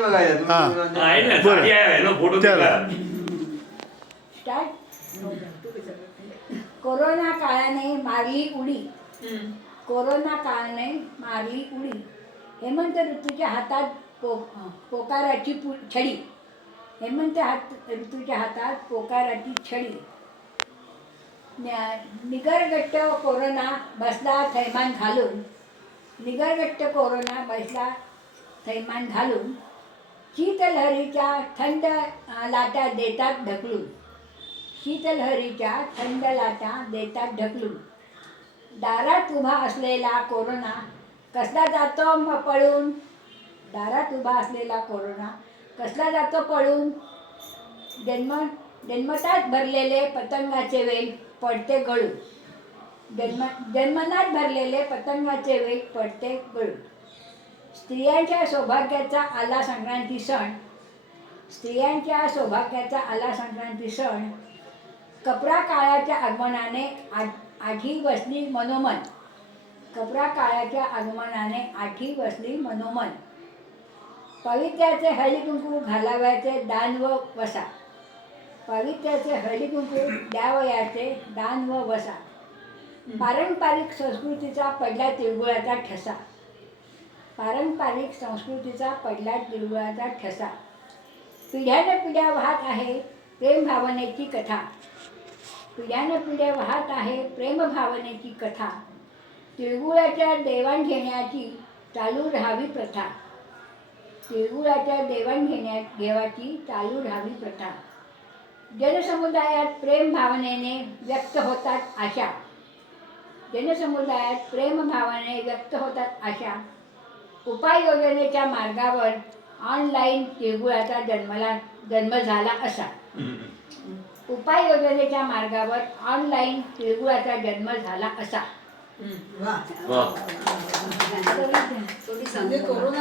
बघा या हा. तुम्ही आहे ना, बरं. साडी आहे ना, फोटो चला. दिला. स्टार्ट. कोरोना काळाने मारली उडी. कोरोना काळाने मारली उडी. हेमंत ऋतूच्या हातात पोकाराची छडी. ऋतूच्या हातात पोकाराची छडी. निगरगट्ट कोरोना बसला थैमान घालून. निगरगट्ट कोरोना बसला थैमान घालून. शीतलहरीच्या थंड लाटा देतात ढकलून. शीतलहरीच्या थंड लाटा देतात ढकलून. दारात उभा असलेला कोरोना कसला जातो पळून. दारात उभा असलेला कोरोना कसला जातो पळून. जन्मताच भरलेले पतंगाचे वेग पडते गळून. जन्मनात भरलेले पतंगाचे वेग पडते गळून. स्त्रियांच्या सौभाग्याचा आला संक्रांती सण. स्त्रियांच्या सौभाग्याचा आला संक्रांती सण. कपरा काळाच्या आगमनाने आठी बसली मनोमन. कपरा काळाच्या आगमनाने आठी बसली मनोमन. पवित्र्याचे हळदी कुंकू घालावयाचे दान व वसा. पवित्र्याचे हळदी कुंकू द्यावयाचे दान व वसा. पारंपरिक संस्कृतीचा पडला तिळगुळाचा ठसा. पारंपरिक संस्कृतीचा पडला तिळगुळाचा ठसा. पिढ्यानपिढ्या वाहत आहे प्रेम भावनेची कथा. पिढ्यानपिढ्या वाहत आहे प्रेम भावनेची कथा. तिळगुळाच्या देवाणघेण्याची चालू राहावी प्रथा. तिळगुळाच्या देवाणघेवाची चालू राहावी प्रथा. जनसमुदायात प्रेम भावनेने व्यक्त होतात आशा. जनसमुदायात प्रेम भावनेने व्यक्त होतात आशा. उपाययोजनेच्या मार्गावर ऑनलाईन तिळगुळाचा जन्म झाला असा. उपाययोजनेच्या मार्गावर ऑनलाईन तिळगुळाचा जन्म झाला असा. वा. कोरोना